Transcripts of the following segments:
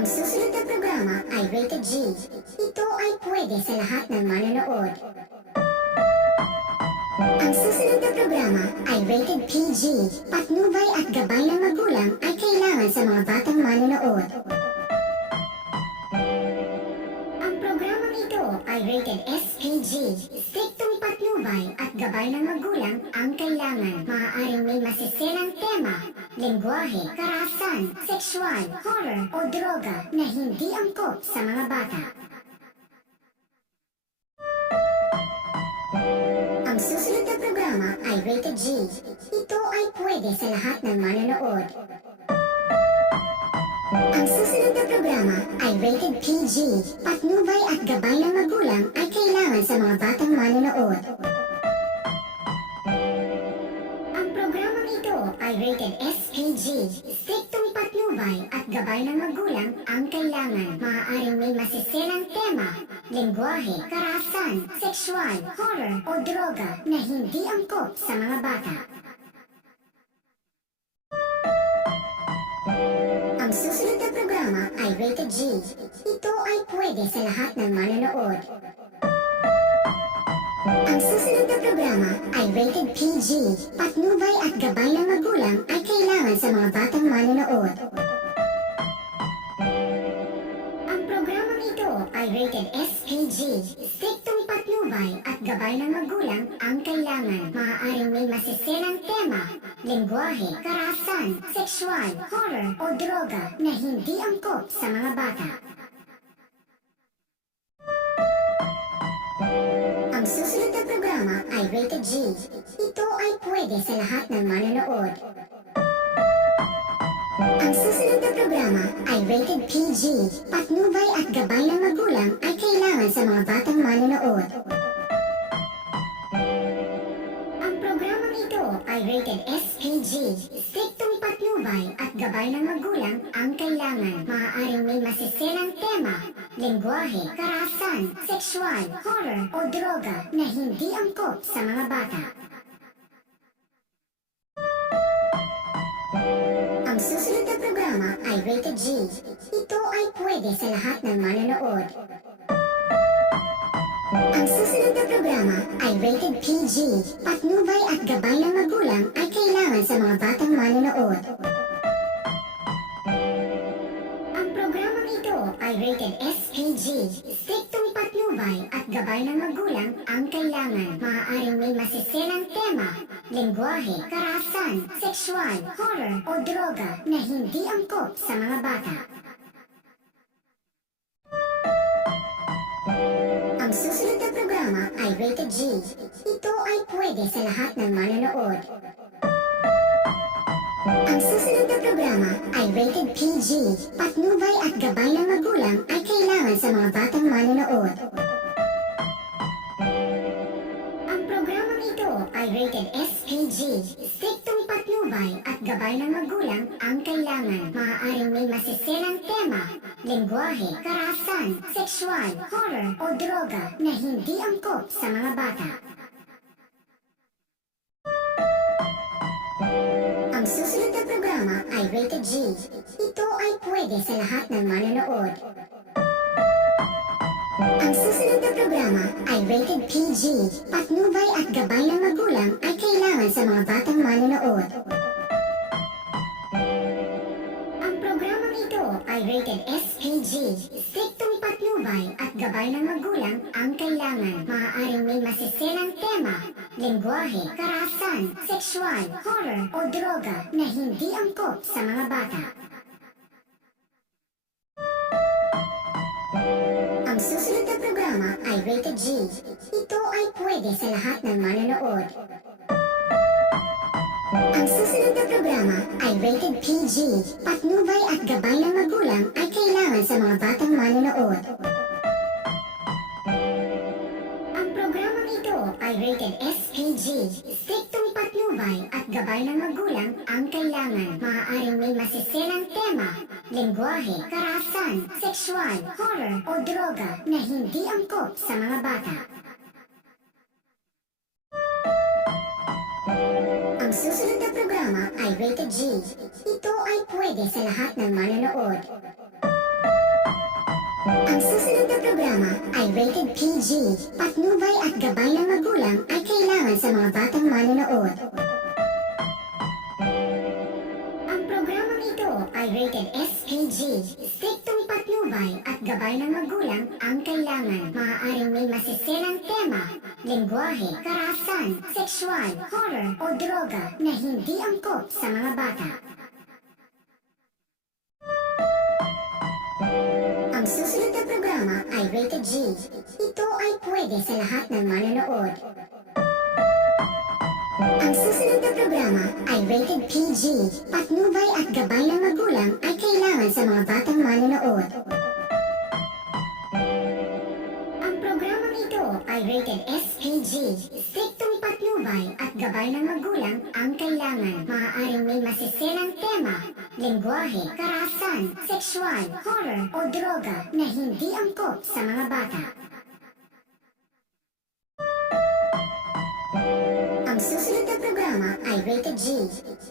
Ang susunod na programa ay rated G. Ito ay pwede sa lahat ng manonood. Ang susunod na programa ay rated PG. Patnubay at gabay ng magulang ay kailangan sa mga batang manonood. Ang programang ito ay rated SPG. Striktong patnubay at gabay ng magulang ang kailangan. Maaaring may masiselang tema, lengguwahe, karahasan, sexual, horror o droga na hindi angkop sa mga bata. Ang susunod na programa ay rated G. Ito ay pwede sa lahat ng manonood. Ang susunod na programa ay rated PG. Patnubay at gabay ng magulang ay kailangan sa mga batang manonood. Ang programang ito ay rated SPG. Striktong patnubay at gabay ng magulang ang kailangan. Maaaring may masiselang tema, lengguwahe, karahasan, sexual, horror o droga na hindi angkop sa mga bata. Ang susunod na programa ay rated G. Ito ay pwede sa lahat ng manonood. Ang susunod na programa ay rated PG. Patnubay at gabay ng magulang ay kailangan sa mga batang manonood. Ang programang ito ay rated SPG. Striktong patnubay at gabay ng magulang ang kailangan. Maaaring may masiselang tema, lengguwahe, karahasan, sexual, horror o droga na hindi angkop sa mga bata. Ang susunod na programa ay rated G. Ito ay pwede sa lahat ng manonood. Ang susunod na programa ay rated PG. Patnubay at gabay ng magulang ay kailangan sa mga batang manonood. Ang programang ito ay rated SPG. Striktong patnubay at gabay ng magulang ang kailangan. Maaaring may masiselang tema, lengguwahe, karahasan, sexual, horror o droga na hindi angkop sa mga bata. Ang susunod na programa ay rated G. Ito ay pwede sa lahat ng manonood. Ang susunod na programa ay rated PG. Patnubay at gabay ng magulang ay kailangan sa mga batang manonood. Ang programang ito ay rated SPG. Striktong patnubay at gabay ng magulang ang kailangan. Maaaring may masiselang tema, lengguwahe, karahasan, sexual, horror o droga na hindi angkop sa mga bata. Ang susunod na programa ay rated G. Ito ay pwede sa lahat ng manonood. Ang susunod na programa ay rated PG. Patnubay at gabay ng magulang ay kailangan sa mga batang manonood. Ang programang ito ay rated SPG. Striktong patnubay at gabay ng magulang ang kailangan. Maaaring may masiselang tema, lengguwahe, karahasan, sexual, horror o droga na hindi angkop sa mga bata. Ang susunod na programa ay rated G. Ito ay pwede sa lahat ng manonood. Ang susunod na programa ay rated PG. Patnubay at gabay ng magulang ay kailangan sa mga batang manonood. Ang programang ito ay rated SPG. Striktong patnubay at gabay ng magulang ang kailangan. Maaaring may masiselang tema, lengguwahe, karahasan, sexual, horror o droga na hindi angkop sa mga bata. Ang susunod na programa ay rated G. Ito ay pwede sa lahat ng manonood. Ang susunod na programa ay rated PG. Patnubay at gabay ng magulang ay kailangan sa mga batang manonood. Ang programang ito ay rated SPG. Striktong patnubay at gabay ng magulang ang kailangan. Maaaring may masiselang tema, lengguwahe, karahasan, sexual, horror o droga na hindi angkop sa mga bata. Ang susunod na programa ay rated G. Ito ay pwede sa lahat ng manonood. Ang susunod na programa ay rated PG. Patnubay at gabay ng magulang ay kailangan sa mga batang manonood. Ang programang ito ay rated SPG. Striktong patnubay at gabay ng magulang ang kailangan. Maaaring may masiselang tema, lengguwahe, karahasan, sexual, horror o droga na hindi angkop sa mga bata. Ang susunod na programa ay rated G. Ito ay pwede sa lahat ng manonood. Ang susunod na programa ay rated PG. Patnubay at gabay ng magulang ay kailangan sa mga batang manonood. Ang programang ito ay rated SPG. Striktong patnubay at gabay ng magulang ang kailangan. Maaaring may masiselang tema, lengguwahe, karahasan, sexual, horror o droga na hindi angkop sa mga bata. Ang susunod na programa ay rated G.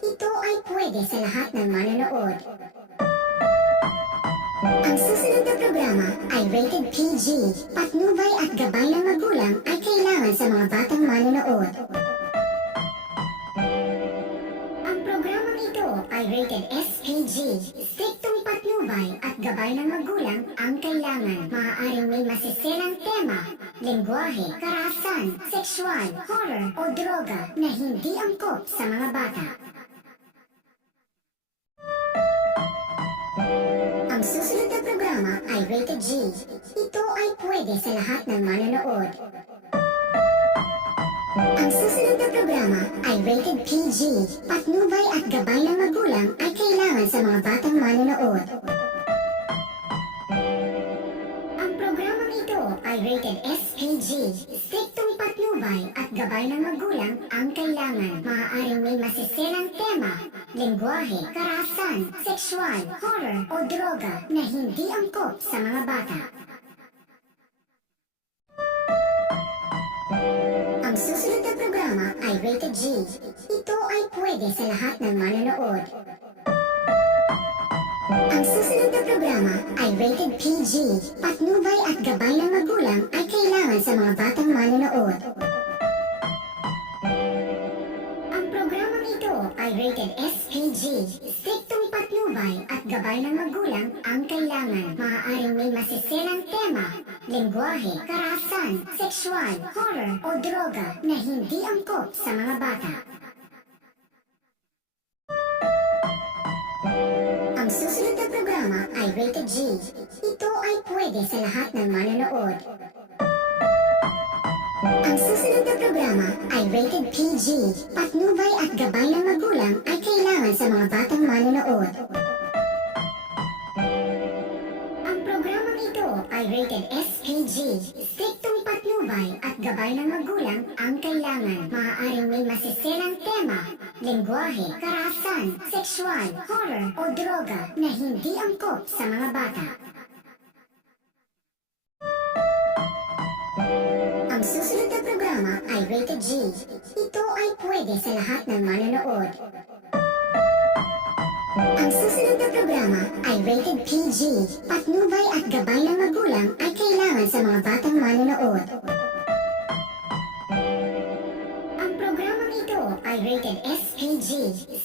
Ito ay pwede sa lahat ng manonood. Ang susunod na programa ay rated PG. Patnubay at gabay ng magulang ay kailangan sa mga batang manonood. Ang programang ito ay rated SPG. Striktong patnubay at gabay ng magulang ang kailangan. Maaaring may masiselang tema, lengguwahe, karahasan, sexual, horror o droga na hindi angkop sa mga bata. Ang susunod na programa ay rated G. Ito ay pwede sa lahat ng manonood. Ang susunod na programa ay rated PG. Patnubay at gabay ng magulang ay kailangan sa mga batang manonood. Ang programang ito ay rated SPG. Striktong patnubay at gabay ng magulang ang kailangan. Maaaring may masiselang tema, lengguwahe, karahasan, sexual, horror o droga na hindi angkop sa mga bata. Ang susunod na programa ay rated G. Ito ay pwede sa lahat ng manonood. Ang susunod na programa ay rated PG. Patnubay at gabay ng magulang ay kailangan sa mga batang manonood. Ang programang ito ay rated SPG. Striktong patnubay at gabay ng magulang ang kailangan. Maaaring may masiselang tema, lengguwahe, karahasan, sexual, horror o droga na hindi angkop sa mga bata. Ang susunod na programa ay rated G. Ito ay pwede sa lahat ng manonood. Ang susunod na programa ay rated PG. Patnubay at gabay ng magulang ay kailangan sa mga batang manonood. Ang programang ito ay rated SPG. Striktong patnubay at gabay ng magulang ang kailangan. Maaaring may masiselang tema, lengguwahe, karahasan, sexual, horror o droga na hindi angkop sa mga bata. Ang susunod na programa ay rated G. Ito ay pwede sa lahat ng manonood. Ang susunod na programa ay rated PG. Patnubay at gabay ng magulang ay kailangan sa mga batang manonood. Ang programang ito ay rated SPG.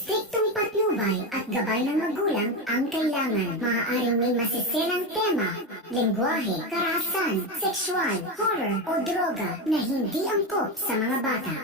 Striktong patnubay at gabay ng magulang ang kailangan. Maaaring may masiselang tema, lengguwahe, karahasan, sexual, horror o droga na hindi angkop sa mga bata.